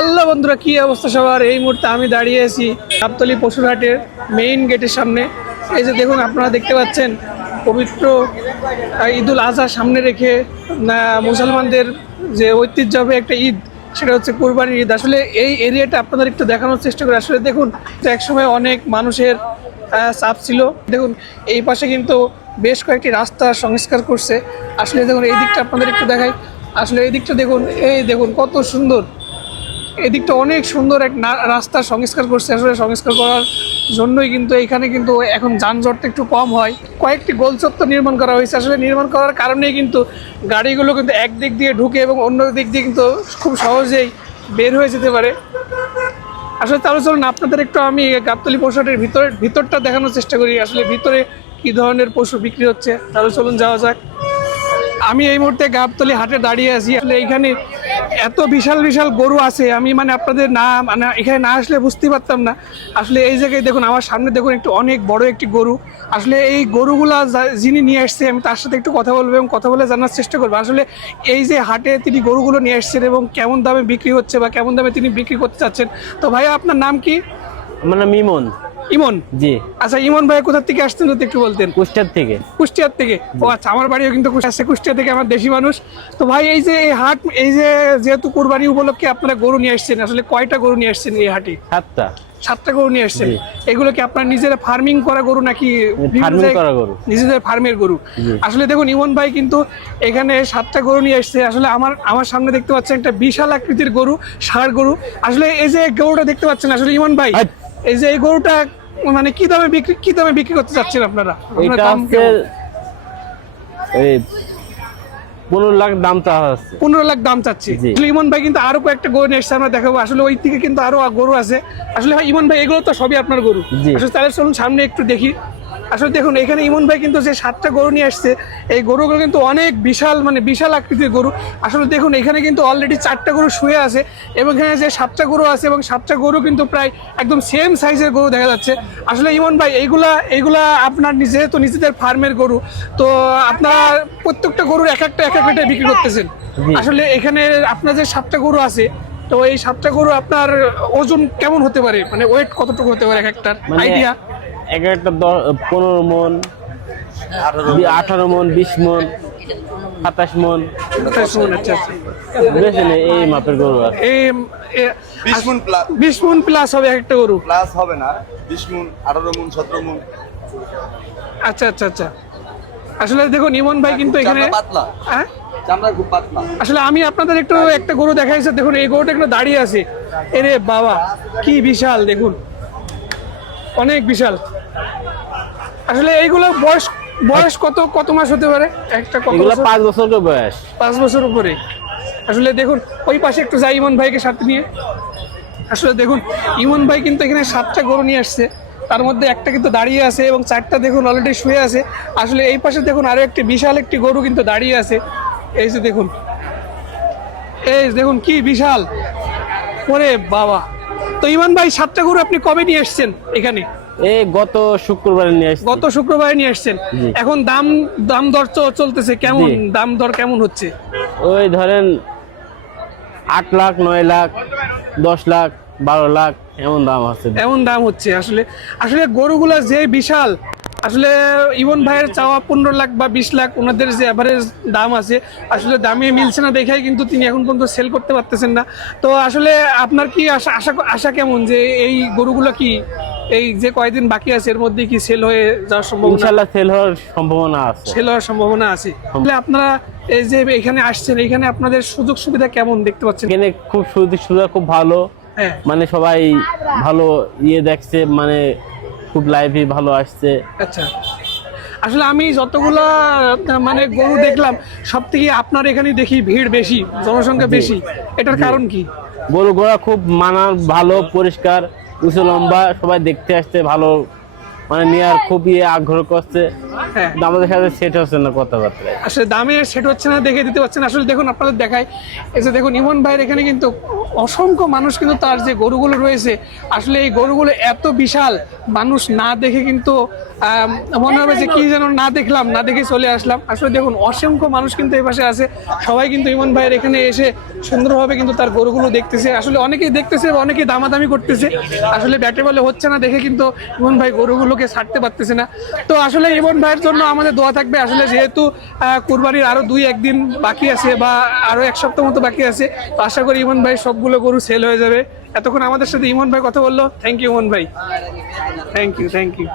Hello বন্ধুরা, কি অবস্থা সবার? এই মুহূর্তে আমি দাঁড়িয়ে আছি গাবতলী পশুরহাটের মেইন গেটের সামনে। এই যে দেখুন, আপনারা দেখতে পাচ্ছেন পবিত্র ঈদুল আজহা সামনে রেখে মুসলমানদের যে ঐতিহ্যবাহী একটা ঈদ, সেটা হচ্ছে কুরবানির ঈদ। আসলে এই এরিয়াটা আপনাদের একটু দেখানোর চেষ্টা করি। আসলে দেখুন, একসময় অনেক মানুষের চাপ ছিল। দেখুন এই পাশে কিন্তু বেশ কয়েকটি রাস্তা সংস্কার করছে। আসলে দেখুন এই দিকটা আপনাদের একটু দেখাই। আসলে এই দিকটা দেখুন, এই দেখুন কত সুন্দর। এই দিকটা অনেক সুন্দর এক রাস্তার সংস্কার করছে। আসলে সংস্কার করার জন্যই কিন্তু এখানে কিন্তু এখন যানজটটা একটু কম হয়। কয়েকটি গোল চত্বর নির্মাণ করা হয়েছে। আসলে নির্মাণ করার কারণেই কিন্তু গাড়িগুলো কিন্তু এক দিক দিয়ে ঢুকে এবং অন্য দিক দিয়ে কিন্তু খুব সহজেই বের হয়ে যেতে পারে। আসলে তাহলে চলুন আপনাদের একটু আমি গাবতলী পশুহাটের ভিতরটা দেখানোর চেষ্টা করি। আসলে ভিতরে কী ধরনের পশু বিক্রি হচ্ছে, তাহলে চলুন যাওয়া যাক। আমি এই মুহূর্তে গাবতলী হাটে দাঁড়িয়ে আছি। আসলে এইখানে এত বিশাল বিশাল গরু আছে, আমি আপনাদের এখানে না আসলে বুঝতেই পারতাম না। আসলে এই জায়গায় দেখুন, আমার সামনে দেখুন একটু অনেক বড় একটি গরু। আসলে এই গরুগুলা যিনি নিয়ে আসছে, আমি তার সাথে একটু কথা বলবো এবং কথা বলে জানার চেষ্টা করবো আসলে এই যে হাটে তিনি গরুগুলো নিয়ে আসছেন এবং কেমন দামে বিক্রি হচ্ছে বা কেমন দামে তিনি বিক্রি করতে চাচ্ছেন। তো ভাইয়া, আপনার নাম কি? আমার নাম ইমন। ইমন? জি। আচ্ছা ইমন ভাই, কোথা থেকে আসছেন যদি একটু বলতেন? কুষ্টিয়ার থেকে। কুষ্টিয়ার থেকে? ও আচ্ছা, আমার বাড়িও কিন্তু কুষ্টিয়া থেকে, আমার দেশি মানুষ। তো ভাই, এই যে এই হাট, এই যে যেহেতু কুরবানি উপলক্ষে আপনারা গরু নিয়ে আসছেন, আসলে কয়টা গরু নিয়ে আসছেন এই হাটে? 7টা। 7টা গরু নিয়ে আসছেন। এগুলো কি আপনার নিজেরা ফার্মিং করা গরু নাকি ফার্মিং করা গরু? নিজেদের ফার্মের গরু। আসলে দেখুন ইমন ভাই কিন্তু এখানে 7টা গরু নিয়ে আসছে। আসলে আমার সামনে দেখতে পাচ্ছেন একটা বিশাল আকৃতির গরু, ষাঁড় গরু। আসলে এই যে গরুটা দেখতে পাচ্ছেন, আসলে ইমন ভাই এই যে এই গরুটা মানে কি দামে বিক্রি করতে চাচ্ছেন আপনারা? এটা হচ্ছে 15 লাখ দাম চাওয়া হচ্ছে। 15 লাখ দাম চাচ্ছি। ইমন ভাই কিন্তু আরো কয়েকটা গরু নিয়ে এসছে, আমরা দেখাবো। আসলে ওই থেকে কিন্তু আরো গরু আছে। আসলে ভাই ইমন ভাই, এগুলো তো সবই আপনার গরু? আসলে তাহলে চলুন সামনে একটু দেখি। আসলে দেখুন এখানে ইমন ভাই কিন্তু যে 7টা গরু নিয়ে আসছে, এই গরুগুলো কিন্তু অনেক বিশাল আকৃতির গরু। আসলে দেখুন এখানে কিন্তু অলরেডি 4টা গরু শুয়ে আছে এবং এখানে যে 7টা গরু আছে এবং 7টা গরু কিন্তু প্রায় একদম সেম সাইজের গরু দেখা যাচ্ছে। আসলে ইমন ভাই, এইগুলা আপনার যেহেতু নিজেদের ফার্মের গরু, তো আপনারা প্রত্যেকটা গরুর এক একটা রেটে বিক্রি করতেছেন। আসলে এখানে আপনার যে 7টা গরু আছে, তো এই 7টা গরু আপনার ওজন কেমন হতে পারে, মানে ওয়েট কতটুকু হতে পারে এক একটার আইডিয়া? এক একটা 15 মন, 18 মন, 20 মন, 27 মন। আচ্ছা, বেশি নেই, এই মাপের গরু আছে। 20 মন প্লাস হবে একটা গরু? প্লাস হবে না, 20 মন, 18 মন, 17 মন। আচ্ছা। আসলে দেখুন ইমন ভাই কিন্তু এখানে পাতলা, হ্যাঁ চামড়া খুব পাতলা। আসলে আমি আপনাদের একটু একটা গরু দেখাইছি। দেখুন এই গরুটা একটু দাঁড়িয়ে আছে। এরে বাবা, কি বিশাল! দেখুন অনেক বিশাল। আসলে এইগুলো বয়স কত মাস হতে পারে একটা? 5 বছর করে বয়স। 5 বছর উপরে। আসলে দেখুন ওই পাশে একটু যাই ইমন ভাইকে সাথে নিয়ে। আসলে দেখুন ইমন ভাই কিন্তু এখানে 7টা গরু নিয়ে আসছে, তার মধ্যে একটা কিন্তু দাঁড়িয়ে আছে এবং 4টা দেখুন অলরেডি শুয়ে আছে। আসলে এই পাশে দেখুন আরো একটি বিশাল একটি গরু কিন্তু দাঁড়িয়ে আছে। এই যে দেখুন, কি বিশাল! ওরে বাবা! তো ইমন ভাই, 7টা গরু আপনি কবে নিয়ে আসছেন এখানে? গত শুক্রবারে নিয়ে আসছি। গত শুক্রবারে নিয়ে আসছেন। এখন দাম দর চলতেছে কেমন? দাম দর কেমন হচ্ছে? ওই ধরেন 8 লাখ, 9 লাখ, 10 লাখ, 12 লাখ এমন দাম হচ্ছে। আসলে গরুগুলা যে বিশাল, আসলে ইমন ভাইয়ের চাওয়া 15 লাখ বা 20 লাখ, ওনাদের যে অ্যাভারেজ দাম আছে, আসলে দামে মিলছে না দেখাই কিন্তু তিনি এখন পর্যন্ত সেল করতে পারতেছেন না। তো আসলে আপনার কি আশা কেমন যে এই গরুগুলো কি এই যে কয়েকদিন বাকি আছে এর মধ্যে কি সেল হয়ে যাওয়ার সম্ভাবনা? ইনশাআল্লাহ সেল হওয়ার সম্ভাবনা আছে। তাহলে আপনারা এই যে এখানে আসছেন, এখানে আপনাদের সুযোগ সুবিধা কেমন দেখতে পাচ্ছেন? এখানে খুব সুযোগ সুবিধা খুব ভালো। মানে সবাই ভালো দেখছে, মানে খুব লাইভই ভালো আসছে। আচ্ছা, আসলে আমি যতগুলা মানে গরু দেখলাম, সব থেকে আপনার এখানে দেখি ভিড় বেশি, জনসংখ্যা বেশি। এটার কারণ কি? গরুগুলা খুব মানার ভালো, পরিষ্কার, উঁচু লম্বা, সবাই দেখতে আসছে ভালো মানে নেওয়ার খুবই আগ্রহ করছে, হ্যাঁ কিন্তু আমাদের সাথে সেট হচ্ছে না কথাবার্তা। আসলে দামে সেট হচ্ছে না, দেখে দিতে পারছেন। আসলে দেখুন আপনাদের দেখায়, এই যে দেখুন ইমন ভাইয়ের এখানে কিন্তু অসংখ্য মানুষ কিন্তু তার যে গরুগুলো রয়েছে, আসলে এই গরুগুলো এত বিশাল, মানুষ না দেখে কিন্তু মনে হবে যে কি যেন না দেখলাম, না দেখে চলে আসলাম। আসলে দেখুন অসংখ্য মানুষ কিন্তু এই পাশে আছে, সবাই কিন্তু ইমন ভাইয়ের এখানে এসে সুন্দরভাবে কিন্তু তার গরুগুলো দেখতেছে। আসলে অনেকেই দেখতেছে, অনেকেই দামাদামি করতেছে। আসলে ব্যাটে বলে হচ্ছে না দেখে কিন্তু ইমন ভাই গরুগুলোকে ছাড়তে পারতেছে না। তো আসলে ইমন ভাইয়ের জন্য আমাদের দোয়া থাকবে। আসলে যেহেতু কুরবানির আরো 2-1 দিন বাকি আছে বা আরো 1 সপ্তাহ মতো বাকি আছে, তো আশা করি ইমন ভাই সবগুলো গরু সেল হয়ে যাবে। এতক্ষণ আমাদের সাথে ইমন ভাই কথা বললো, থ্যাংক ইউ ইমন ভাই, থ্যাংক ইউ।